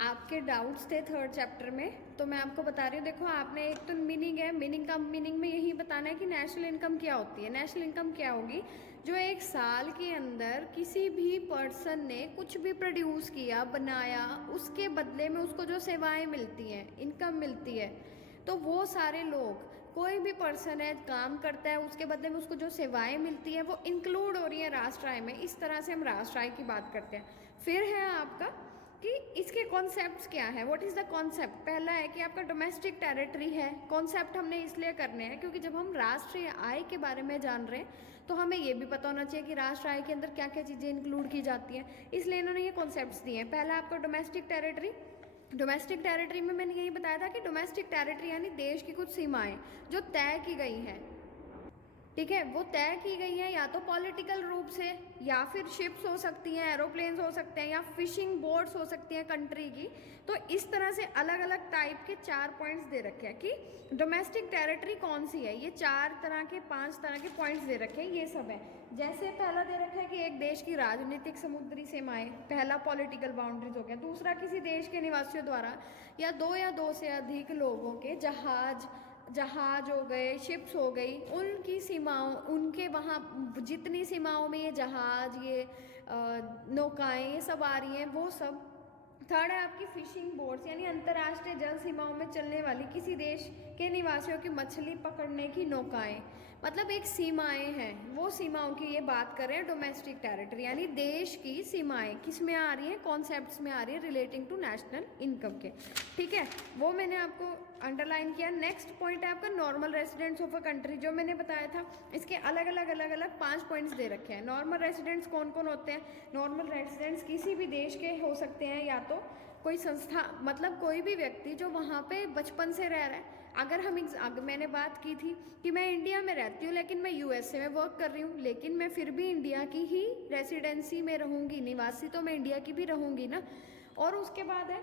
आपके डाउट्स थे third chapter में, तो मैं आपको बता रही हूँ। देखो, आपने एक तो मीनिंग है, मीनिंग में यही बताना है कि नेशनल इनकम क्या होती है। नेशनल इनकम क्या होगी? जो एक साल के अंदर किसी भी पर्सन ने कुछ भी प्रोड्यूस किया, बनाया, उसके बदले में उसको जो सेवाएं मिलती हैं, इनकम मिलती है, तो वो सारे लोग, कोई भी पर्सन है काम करता है, उसके बदले में उसको जो सेवाएं मिलती है वो इंक्लूड हो रही है राष्ट्र आय में। इस तरह से हम राष्ट्र आय की बात करते हैं। फिर है आपका कि इसके कॉन्सेप्ट्स क्या है, व्हाट इज़ द कॉन्सेप्ट। पहला है कि आपका डोमेस्टिक टेरिटरी है। कॉन्सेप्ट हमने इसलिए करने हैं क्योंकि जब हम राष्ट्रीय आय के बारे में जान रहे हैं तो हमें ये भी पता होना चाहिए कि राष्ट्र आय के अंदर क्या क्या चीज़ें इंक्लूड की जाती हैं, इसलिए इन्होंने ये कॉन्सेप्ट्स दिए हैं। पहला आपका डोमेस्टिक टेरिटरी। डोमेस्टिक टेरिटरी में मैंने यही बताया था कि डोमेस्टिक टेरिटरी यानी देश की कुछ सीमाएं जो तय की गई हैं, ठीक है, वो तय की गई है या तो पॉलिटिकल रूप से, या फिर शिप्स हो सकती हैं, एरोप्लेन्स हो सकते हैं, या फिशिंग बोट्स हो सकती हैं कंट्री की। तो इस तरह से अलग अलग टाइप के 4 पॉइंट्स दे रखे हैं कि डोमेस्टिक टेरिटरी कौन सी है। ये 4 तरह के 5 तरह के पॉइंट्स दे रखे हैं, ये सब है। जैसे पहला दे रखा है कि एक देश की राजनीतिक समुद्री सीमाएं, पहला पॉलिटिकल बाउंड्रीज हो गया। दूसरा, किसी देश के निवासियों द्वारा या दो से अधिक लोगों के जहाज हो गए, शिप्स हो गई, उनकी सीमाओं, उनके वहाँ जितनी सीमाओं में ये जहाज, ये नौकाएं, ये सब आ रही हैं, वो सब। थर्ड है आपकी फिशिंग बोट्स, यानी अंतर्राष्ट्रीय जल सीमाओं में चलने वाली किसी देश के निवासियों की मछली पकड़ने की नौकाएं, मतलब एक सीमाएं हैं, वो सीमाओं की ये बात कर रहे हैं डोमेस्टिक टेरिटरी, यानी देश की सीमाएं किस में आ रही हैं, कॉन्सेप्ट्स में आ रही है रिलेटिंग टू नेशनल इनकम के, ठीक है, वो मैंने आपको अंडरलाइन किया। नेक्स्ट पॉइंट है आपका normal residents of a country, जो मैंने बताया था। इसके अलग अलग 5 पॉइंट्स दे रखे हैं। नॉर्मल रेसिडेंट्स कौन कौन होते हैं? नॉर्मल रेसिडेंट्स किसी भी देश के हो सकते हैं, या तो कोई संस्था, मतलब कोई भी व्यक्ति जो वहाँ पे बचपन से रह रहा है। अगर मैंने बात की थी कि मैं इंडिया में रहती हूँ लेकिन मैं यूएसए में वर्क कर रही हूँ, लेकिन मैं फिर भी इंडिया की ही रेसिडेंसी में रहूँगी, निवासी तो मैं इंडिया की भी रहूँगी ना। और उसके बाद है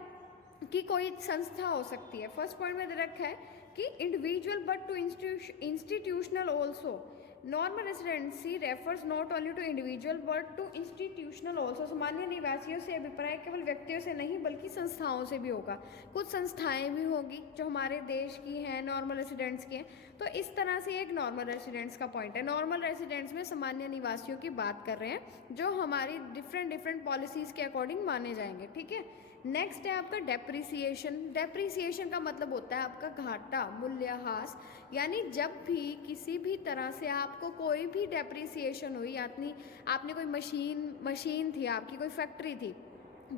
कि कोई संस्था हो सकती है। फर्स्ट पॉइंट में दे रखा है कि individual but to institutional also. Normal residency refers not only to individual but to institutional also. सामान्य निवासियों से अभिप्राय केवल व्यक्तियों से नहीं बल्कि संस्थाओं से भी होगा। कुछ संस्थाएं भी होगी जो हमारे देश की हैं, नॉर्मल रेसिडेंट्स की हैं। तो इस तरह से एक नॉर्मल रेसिडेंट्स का पॉइंट है। नॉर्मल रेसिडेंट्स में सामान्य निवासियों की बात कर रहे हैं जो हमारी डिफरेंट पॉलिसीज के अकॉर्डिंग माने जाएंगे, ठीक है। नेक्स्ट है आपका डेप्रिसिएशन। डेप्रिसिएशन का मतलब होता है आपका घाटा, मूल्यह्रास, यानी जब भी किसी भी तरह से आपको कोई भी डेप्रिसिएशन हुई, यानी आपने कोई मशीन थी, आपकी कोई फैक्ट्री थी,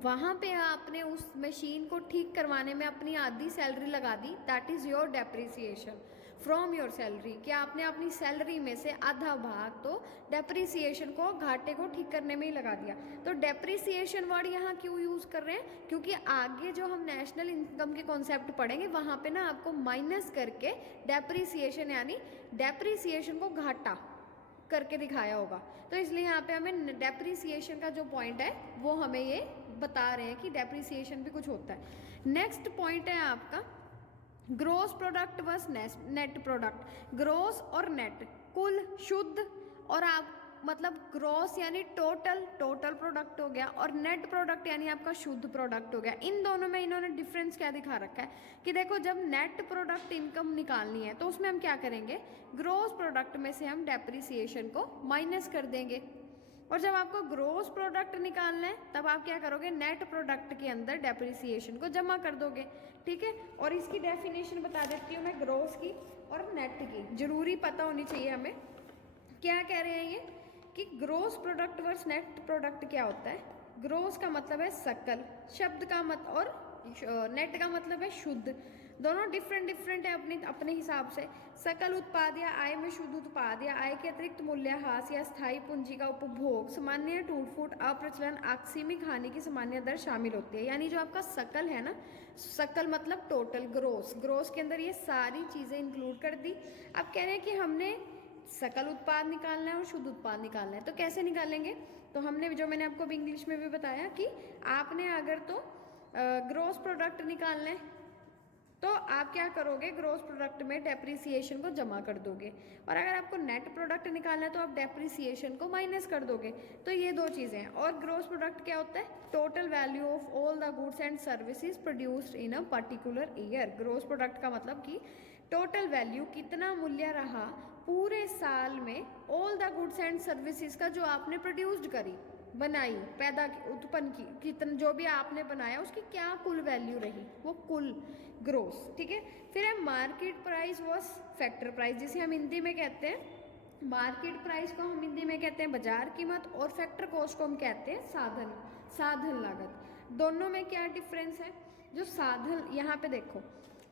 वहाँ पे आपने उस मशीन को ठीक करवाने में अपनी आधी सैलरी लगा दी, that is your depreciation from your salary. क्या आपने अपनी सैलरी में से आधा भाग तो डेप्रिसिएशन को, घाटे को ठीक करने में ही लगा दिया। तो डेप्रिसिएशन वर्ड यहाँ क्यों यूज़ कर रहे हैं? क्योंकि आगे जो हम नेशनल इनकम के कॉन्सेप्ट पढ़ेंगे वहाँ पे ना आपको माइनस करके डेप्रिसिएशन, यानी डेप्रिसिएशन को घाटा करके दिखाया होगा। तो इसलिए यहाँ पे हमें डेप्रिसिएशन का जो पॉइंट है वो हमें ये बता रहे हैं कि डेप्रिसिएशन भी कुछ होता है। नेक्स्ट पॉइंट है आपका gross product versus net product. Gross और नेट, कुल, शुद्ध, और आप मतलब ग्रॉस यानी टोटल प्रोडक्ट हो गया, और नेट प्रोडक्ट यानी आपका शुद्ध प्रोडक्ट हो गया। इन दोनों में इन्होंने डिफरेंस क्या दिखा रखा है कि देखो, जब नेट प्रोडक्ट इनकम निकालनी है तो उसमें हम क्या करेंगे, ग्रॉस प्रोडक्ट में से हम डेप्रिसिएशन को माइनस कर देंगे, और जब आपको ग्रोस प्रोडक्ट निकालना है तब आप क्या करोगे, नेट प्रोडक्ट के अंदर डेप्रिसिएशन को जमा कर दोगे, ठीक है। और इसकी डेफिनेशन बता देती हूँ मैं ग्रोस की और नेट की, जरूरी पता होनी चाहिए हमें। क्या कह रहे हैं ये कि gross product versus net product क्या होता है। ग्रोस का मतलब है सकल, शब्द का मत, और नेट का मतलब है शुद्ध। दोनों डिफरेंट है अपने हिसाब से। सकल उत्पाद या आय में शुद्ध उत्पाद या आय के अतिरिक्त मूल्यह्रास या स्थायी पूंजी का उपभोग, सामान्य टूट फूट, अप्रचलन, आकस्मिक हानि की सामान्य दर शामिल होती है। यानी जो आपका सकल है ना, सकल मतलब टोटल, ग्रोस के अंदर ये सारी चीजें इंक्लूड कर दी। अब कह रहे हैं कि हमने सकल उत्पाद निकालना है और शुद्ध उत्पाद निकालना है, तो कैसे निकालेंगे? तो हमने, जो मैंने आपको भी इंग्लिश में भी बताया कि आपने अगर तो ग्रोस प्रोडक्ट निकालना है तो आप क्या करोगे, ग्रोस प्रोडक्ट में डेप्रिसिएशन को जमा कर दोगे, और अगर आपको नेट प्रोडक्ट निकालना है तो आप डेप्रिसिएशन को माइनस कर दोगे। तो ये दो चीज़ें हैं। और ग्रोस प्रोडक्ट क्या होता है, total value of all the goods and services produced in a particular year. Gross product का मतलब कि टोटल वैल्यू, कितना मूल्य रहा पूरे साल में all the goods and services का, जो आपने प्रोड्यूस्ड करी, बनाई, पैदा उत्पन्न की, कितना जो भी आपने बनाया उसकी क्या कुल वैल्यू रही, वो कुल ग्रोस। ठीक है। फिर है market price versus factor price, जिसे हम हिंदी में कहते हैं, मार्केट प्राइस को हम हिंदी में कहते हैं बाजार कीमत, और फैक्टर कॉस्ट को हम कहते हैं साधन लागत। दोनों में क्या डिफरेंस है, जो साधन, यहाँ पे देखो,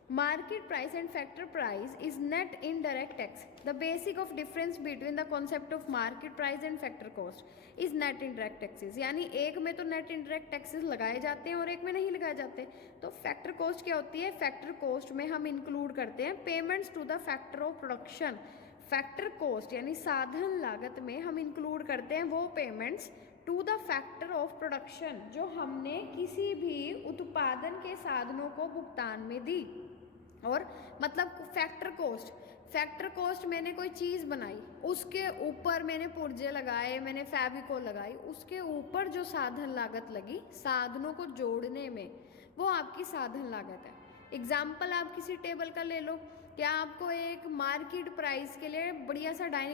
market price and factor price is net indirect tax. The basic of difference between the concept of market price and factor cost is net indirect taxes. यानी एक में तो net indirect taxes लगाए जाते हैं और एक में नहीं लगाए जाते। तो factor cost क्या होती है, factor cost में हम include करते हैं payments to the factor of production. Factor cost यानी साधन लागत में हम इंक्लूड करते हैं वो payments to the factor of production, जो हमने किसी भी उत्पादन के साधनों को भुगतान में दी। और मतलब फैक्टर कॉस्ट मैंने कोई चीज़ बनाई, उसके ऊपर मैंने पुर्जे लगाए, मैंने फैब्रिकोल लगाई, उसके ऊपर जो साधन लागत लगी साधनों को जोड़ने में, वो आपकी साधन लागत है। एग्जाम्पल आप किसी टेबल का ले लो, क्या आपको एक मार्केट प्राइस के लिए बढ़िया सा डाइनिंग